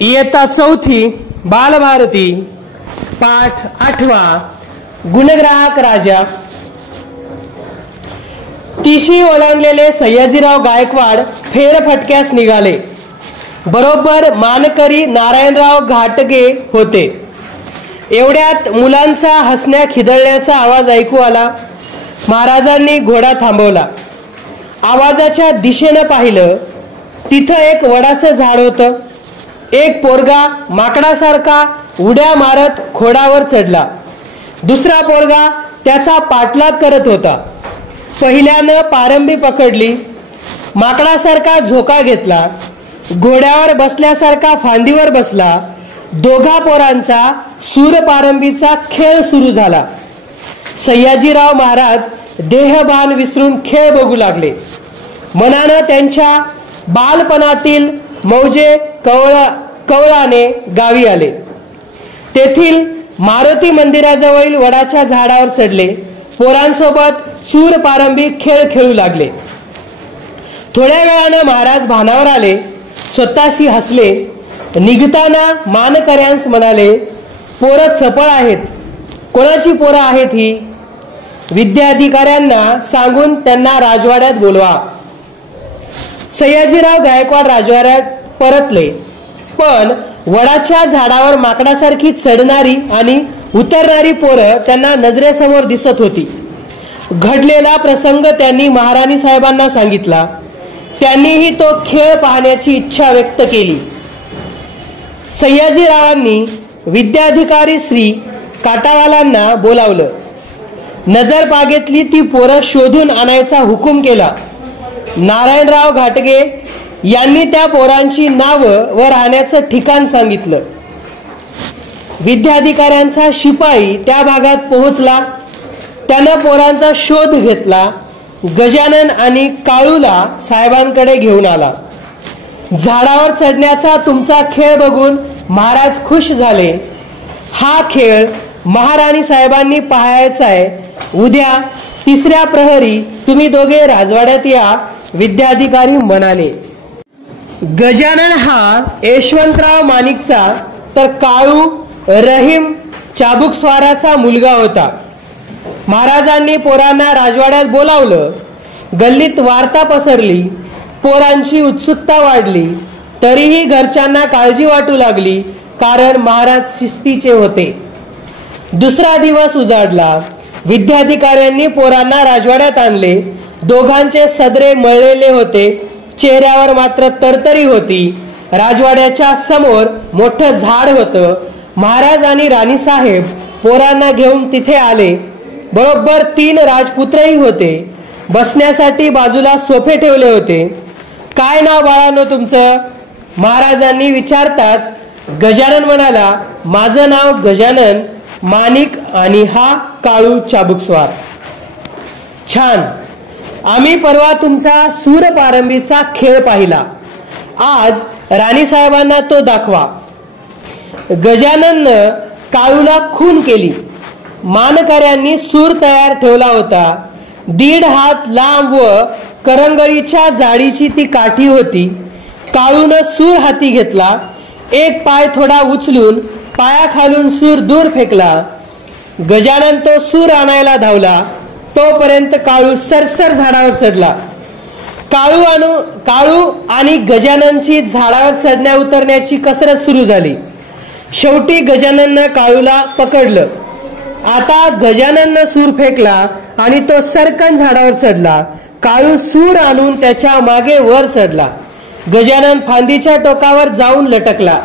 इयत्ता चौथी बालभारती पाठ 8वा गुणग्राहक राजा। तिशी ओलांडलेले सयाजीराव गायकवाड फेरफटक्यास निघाले। बरोबर मानकरी नारायणराव घाटगे होते। एवढ्यात मुलांचा हसण्या खिदळण्याचा आवाज ऐकू आला। महाराजांनी घोडा थांबवला। आवाजाच्या दिशेने पाहिलं, तिथं एक वडाचं झाड होतं। एक पोरगा माकडासारखा उड्या मारत खोडावर चढला। दुसरा पोरगा त्याचा पाठलाग करत होता। पहिल्यानं पारंबी पकडली, माकडासारखा झोका घेतला, घोड्यावर बसल्यासारखा फांदीवर बसला। दोघा पोरांचा सूरपारंबीचा खेळ सुरू झाला। सयाजीराव महाराज देहभान विसरून खेळ बघू लागले। मनानं त्यांच्या बालपणातील मौजे कवळाने गावी आले। तेथील मारुती मंदिराजवळील वडाच्या झाडावर चढले। पोरांसोबत सूरपारंबी खेळ खेळू लागले। थोड्या वेळानं महाराज भानावर आले, स्वतःशी हसले। निघताना मानकऱ्यांस म्हणाले, पोरं चपळ आहेत। कोणाची पोरं आहेत ही? विद्याधिकाऱ्यांना सांगून त्यांना राजवाड्यात बोलवा। सयाजीराव गायकवाड राजवाड्यात परतले, पण वडाच्या झाडावर माकडासारखी चढणारी आणि उतरणारी पोरं त्यांना नजरेसमोर दिसत होती। घडलेला प्रसंग त्यांनी महाराणी साहेबांना सांगितला। त्यांनीही तो खेळ पाहण्याची इच्छा व्यक्त केली। सयाजीरावांनी विद्याधिकारी श्री काटावालांना बोलावलं। नजरबागेतली ती पोरं शोधून आणायचा हुकूम केला। नारायणराव घाटगे यांनी त्या पोरांची नावं व राहण्याचं ठिकाण सांगितलं। विद्याधिकाऱ्यांचा शिपाई त्या भागात पोहोचला। त्यानं पोरांचा शोध घेतला। गजानन आणि काळूला साहेबांकडे घेऊन आला। झाडावर चढण्याचा तुमचा खेळ बघून महाराज खुश झाले। हा खेळ महाराणी साहेबांनी पाहायचा आहे। उद्या 3ऱ्या प्रहरी तुम्ही दोघे राजवाड्यात या, विद्याधिकारी म्हणाले। गजानन हा यशवंतराव माणिकचा तर काळू रहीम चाबुकस्वाराचा मुलगा होता। महाराजांनी पोरांना राजवाड्यात बोलावलं। गल्लीत वार्ता पसरली। पोरांची उत्सुकता वाढली। तरीही घरच्यांना काळजी वाटू लागली, कारण महाराज शिस्तीचे होते। दुसरा दिवस उजाडला। विद्याधिकाऱ्यांनी पोरांना राजवाड्यात आणले। दोघांचे सदरे मळलेले होते, चेहऱ्यावर मात्र तरतरी होती। राजवाड्याच्या समोर मोठं झाड होतं। महाराज आणि राणीसाहेब पोरांना घेऊन तिथे आले। बरोबर 3 राजपुत्रही होते। बसण्यासाठी बाजूला सोफे ठेवले होते। काय नाव बाळांनो तुमचं? महाराजांनी विचारताच गजानन म्हणाला, माझं नाव गजानन माणिक आणि हा काळू चाबुकस्वार। छान, आम्ही परवा तुमचा सूरपारंबीचा खेळ पाहिला। आज राणी साहेबांना तो दाखवा। गजानननं काळूला खून केली। मानकऱ्यांनी सूर तयार ठेवला होता। 1.5 हात लांब व करंगळीच्या जाडीची ती काठी होती। काळूनं सूर हाती घेतला। एक पाय थोडा उचलून पायाखालून सूर दूर फेकला। गजानन तो सूर आणायला धावला। तोपर्यंत काळू सरसर झाडावर चढला। काळू आणि गजाननची झाडावर चढण्या उतरण्याची कसरत सुरू झाली। शेवटी गजानननं काळूला पकडलं। आता गजानननं सूर फेकला आणि तो सरकन झाडावर चढला। काळू सूर आणून त्याच्या मागे वर चढला। गजानन फांदीच्या टोकावर जाऊन लटकला।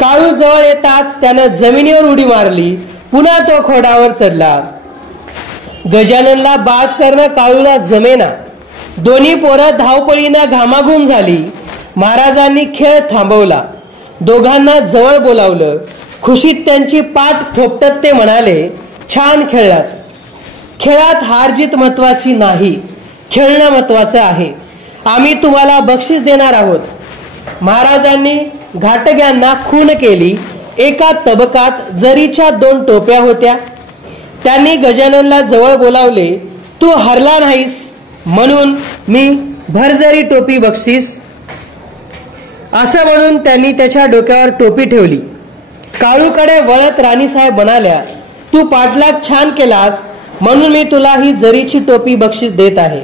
काळू जवळ येताच त्यानं जमिनीवर उडी मारली। पुन्हा तो खोडावर चढला। गजाननला बाद करणं काळूला जमेना। दोन्ही पोरं धावपळीनं घामाघूम झाली। महाराजांनी खेळ थांबवला। दोघांना जवळ बोलावलं। खुशीत त्यांची पाठ थोपटत ते म्हणाले, छान खेळलात। खेळात हारजीत महत्वाची नाही, खेळणं महत्वाचं आहे। आम्ही तुम्हाला बक्षीस देणार आहोत। महाराजांनी घाटग्यांना खूण केली। एका तबकात जरीच्या 2 टोप्या होत्या। त्यांनी गजाननला जवळ बोलावले। तू हरला नाहीस म्हणून मी भरजरी टोपी बक्षीस असं म्हणून त्यांनी त्याच्या डोक्यावर टोपी ठेवली. काळूकडे वळत राणीसाहेब म्हणाल्या, तू पाठलाग छान केलास म्हणून मी तुला ही जरीची टोपी बक्षीस देत आहे.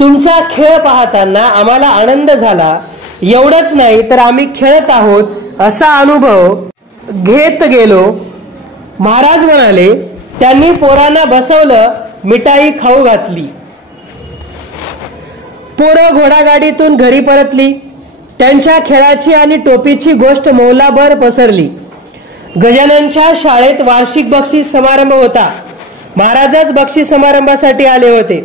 तुमचा खेळ पाहताना आम्हाला आनंद झाला. एवढंच नाही तर आम्ही खेळत आहोत असा अनुभव घेत गेलो. महाराज म्हणाले, त्यांनी पोरांना बसवलं, मिठाई खाऊ घातली. पोरं घोडागाडीतून घरी परतली. त्यांच्या खेळाची आणि टोपीची गोष्ट मौलाभर पसरली. गजाननच्या शाळेत वार्षिक बक्षीस समारंभ होता. महाराजच बक्षीस समारंभासाठी आले होते.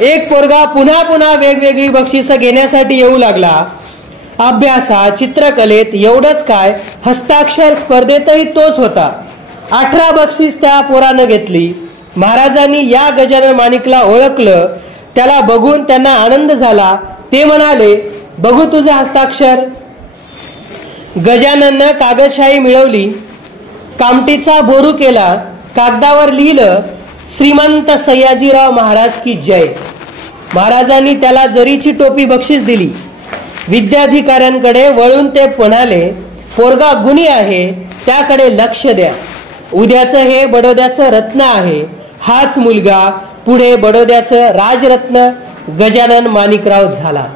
एक पोरगा पुन्हा पुन्हा वेगवेगळी बक्षिसं घेण्यासाठी येऊ लागला. अभ्यासात, चित्रकलेत, एवढंच काय हस्ताक्षर स्पर्धेतही तोच होता. 18 बक्षीस त्या पोरानं घेतली. महाराजांनी या गजानन माणिकला ओळखलं. त्याला बघून त्यांना आनंद झाला. ते म्हणाले, बघू तुझं हस्ताक्षर. गजानननं कागदशाही मिळवली. कामटीचा बोरू केला. कागदावर लिहिलं, श्रीमंत सयाजीराव महाराज की जय. महाराजांनी त्याला जरीची टोपी बक्षीस दिली. विद्याधिकाऱ्यांकडे वळून ते म्हणाले, पोरगा गुणी आहे, त्याकडे लक्ष द्या. उद्याचं हे बडोद्याचं रत्न आहे. हाच मुलगा पुढे बडोद्याचं राजरत्न गजानन माणिकराव झाला.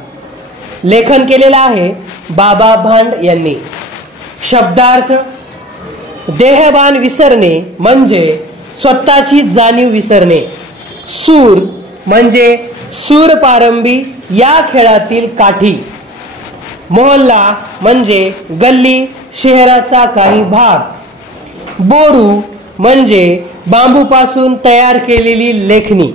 लेखन केलेलं आहे बाबा भांड यांनी. शब्दार्थ: देहभान विसरणे म्हणजे स्वतःची जाणीव विसरणे. सूर म्हणजे सूरपारंबी या खेळातील काठी. मोहल्ला म्हणजे गल्ली, शहराचा काही भाग. बोरू म्हणजे बांबूपासून तयार केलेली लेखणी.